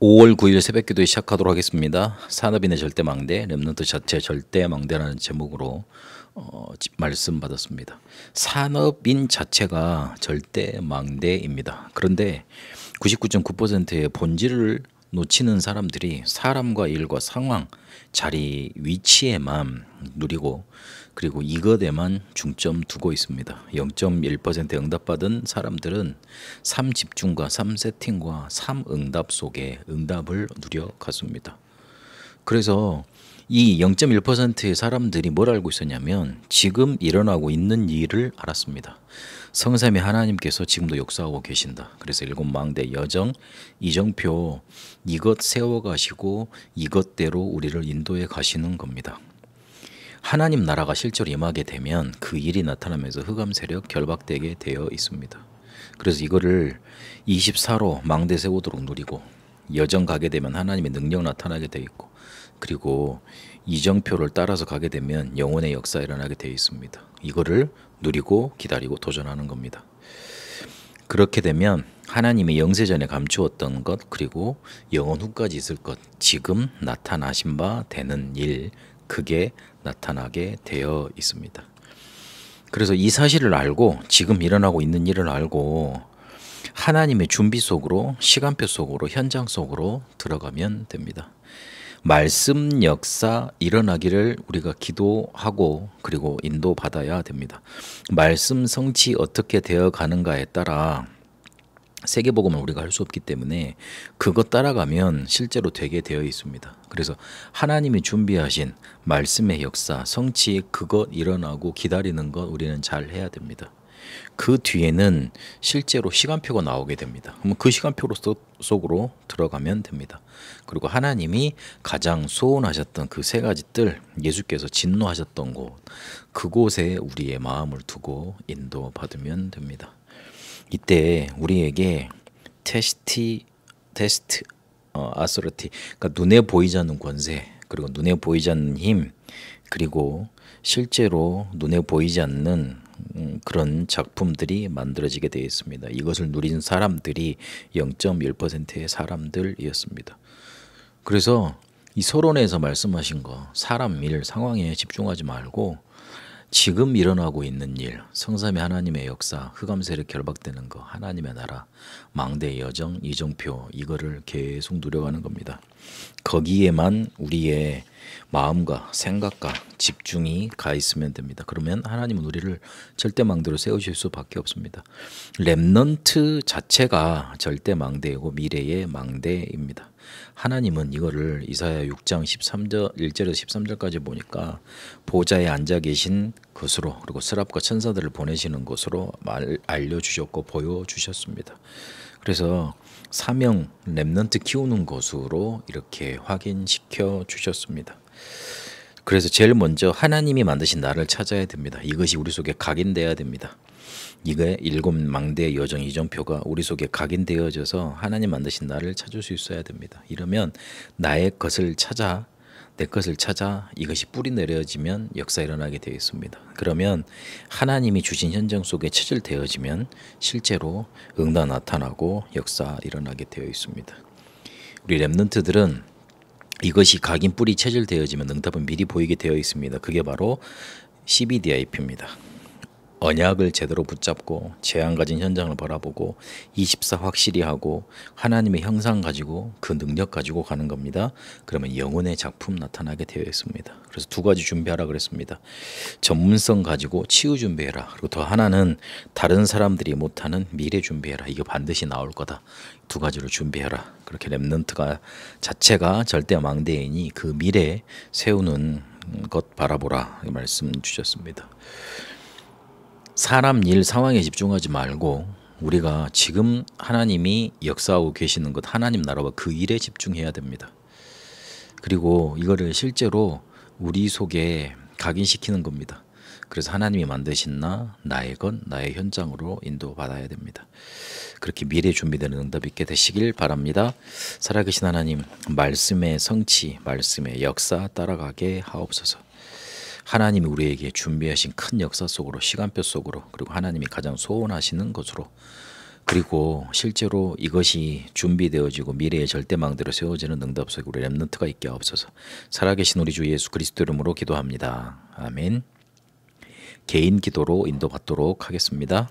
5월 9일 새벽기도 시작하도록 하겠습니다. 산업인의 절대망대, 렘넌트 자체 절대망대라는 제목으로 말씀 받았습니다. 산업인 자체가 절대망대입니다. 그런데 99.9%의 본질을 놓치는 사람들이 사람과 일과 상황, 자리, 위치에만 누리고 그리고 이것에만 중점 두고 있습니다. 0.1% 응답받은 사람들은 3집중과 3세팅과 3응답 속에 응답을 누려갔습니다. 그래서 이 0.1%의 사람들이 뭘 알고 있었냐면 지금 일어나고 있는 일을 알았습니다. 성삼위 하나님께서 지금도 역사하고 계신다. 그래서 일곱 망대 여정 이정표 이것 세워가시고 이것대로 우리를 인도해 가시는 겁니다. 하나님 나라가 실제로 임하게 되면 그 일이 나타나면서 흑암 세력 결박되게 되어 있습니다. 그래서 이거를 24로 망대 세우도록 누리고 여정 가게 되면 하나님의 능력 나타나게 되어 있고 그리고 이정표를 따라서 가게 되면 영혼의 역사 일어나게 되어 있습니다. 이거를 누리고 기다리고 도전하는 겁니다. 그렇게 되면 하나님의 영세전에 감추었던 것 그리고 영원 후까지 있을 것 지금 나타나신 바 되는 일 그게 나타나게 되어 있습니다. 그래서 이 사실을 알고 지금 일어나고 있는 일을 알고 하나님의 준비 속으로 시간표 속으로 현장 속으로 들어가면 됩니다. 말씀 역사 일어나기를 우리가 기도하고 그리고 인도받아야 됩니다. 말씀 성취 어떻게 되어 가는가에 따라 세계복음을 우리가 할 수 없기 때문에 그것 따라가면 실제로 되게 되어 있습니다. 그래서 하나님이 준비하신 말씀의 역사, 성취 그것 일어나고 기다리는 것 우리는 잘 해야 됩니다. 그 뒤에는 실제로 시간표가 나오게 됩니다. 그럼 그 시간표 속으로 들어가면 됩니다. 그리고 하나님이 가장 소원하셨던 그 세 가지 뜰, 예수께서 진노하셨던 곳, 그곳에 우리의 마음을 두고 인도받으면 됩니다. 이때 우리에게 테스트 아서리티 그러니까 눈에 보이지 않는 권세 그리고 눈에 보이지 않는 힘 그리고 실제로 눈에 보이지 않는 그런 작품들이 만들어지게 되어 있습니다. 이것을 누린 사람들이 0.1%의 사람들이었습니다. 그래서 이 서론에서 말씀하신 거 사람, 일, 상황에 집중하지 말고 지금 일어나고 있는 일, 성삼위 하나님의 역사, 흑암 세력 결박되는 거, 하나님의 나라, 망대 여정, 이정표 이거를 계속 누려가는 겁니다. 거기에만 우리의 마음과 생각과 집중이 가 있으면 됩니다. 그러면 하나님은 우리를 절대 망대로 세우실 수밖에 없습니다. 렘넌트 자체가 절대 망대이고 미래의 망대입니다. 하나님은 이거를 이사야 6장 13절 1절에서 13절까지 보니까 보좌에 앉아 계신 것으로 그리고 스랍과 천사들을 보내시는 것으로 알려주셨고 보여주셨습니다. 그래서 사명 렘넌트 키우는 것으로 이렇게 확인시켜 주셨습니다. 그래서 제일 먼저 하나님이 만드신 나를 찾아야 됩니다. 이것이 우리 속에 각인돼야 됩니다. 이게 일곱 망대 여정 이정표가 우리 속에 각인되어져서 하나님 만드신 나를 찾을 수 있어야 됩니다. 이러면 나의 것을 찾아 내 것을 찾아 이것이 뿌리 내려지면 역사 일어나게 되어 있습니다. 그러면 하나님이 주신 현장 속에 체질되어지면 실제로 응답 나타나고 역사 일어나게 되어 있습니다. 우리 렘넌트들은 이것이 각인 뿌리 체질되어지면 응답은 미리 보이게 되어 있습니다. 그게 바로 CBDIP입니다. 언약을 제대로 붙잡고 재앙 가진 현장을 바라보고 24 확실히 하고 하나님의 형상 가지고 그 능력 가지고 가는 겁니다. 그러면 영혼의 작품 나타나게 되어 있습니다. 그래서 두 가지 준비하라 그랬습니다. 전문성 가지고 치유 준비해라. 그리고 더 하나는 다른 사람들이 못하는 미래 준비해라. 이거 반드시 나올 거다. 두 가지로 준비해라. 그렇게 렘넌트가 자체가 절대 망대이니 그 미래 세우는 것 바라보라 말씀 주셨습니다. 사람, 일, 상황에 집중하지 말고 우리가 지금 하나님이 역사하고 계시는 것, 하나님 나라와 그 일에 집중해야 됩니다. 그리고 이거를 실제로 우리 속에 각인시키는 겁니다. 그래서 하나님이 만드신 나의 것, 나의 현장으로 인도받아야 됩니다. 그렇게 미래 준비되는 응답 있게 되시길 바랍니다. 살아계신 하나님, 말씀의 성취, 말씀의 역사 따라가게 하옵소서. 하나님이 우리에게 준비하신 큰 역사 속으로 시간표 속으로 그리고 하나님이 가장 소원하시는 것으로 그리고 실제로 이것이 준비되어지고 미래의 절대망대로 세워지는 응답 속에 우리 렘넌트가 있게 하옵소서. 살아계신 우리 주 예수 그리스도 이름으로 기도합니다. 아멘. 개인 기도로 인도받도록 하겠습니다.